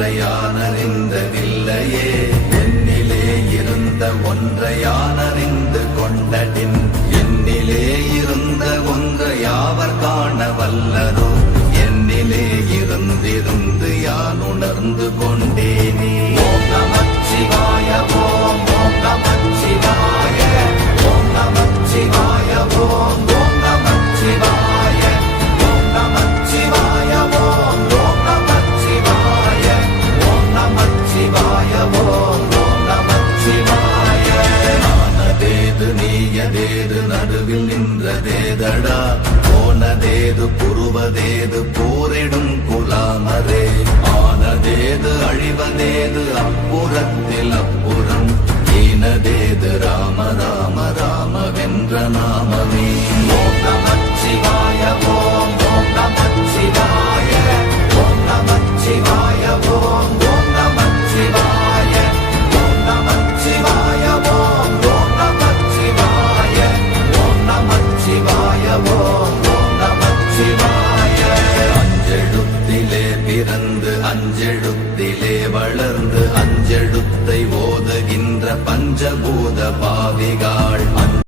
ஒன்றையானறிந்ததில்லையே. என்னிலே இருந்த ஒன்றையானறிந்து கொண்டடின் என்னிலே இருந்த ஒன்றையாவர் காண வல்லரோ என்னிலே இருந்திருந்து யான் உணர்ந்து கொண்டே. நின்றதேதடா போனதேது புருவதேது போரிடும் குலாமரே. ஆனதேது அழிவதேது அப்புறத்தில் அப்புறம் ஈனதேது ராம அஞ்செழுத்திலே வளர்ந்து அஞ்செழுத்தை ஓதுகின்ற பஞ்சபூத பாவிகாள்.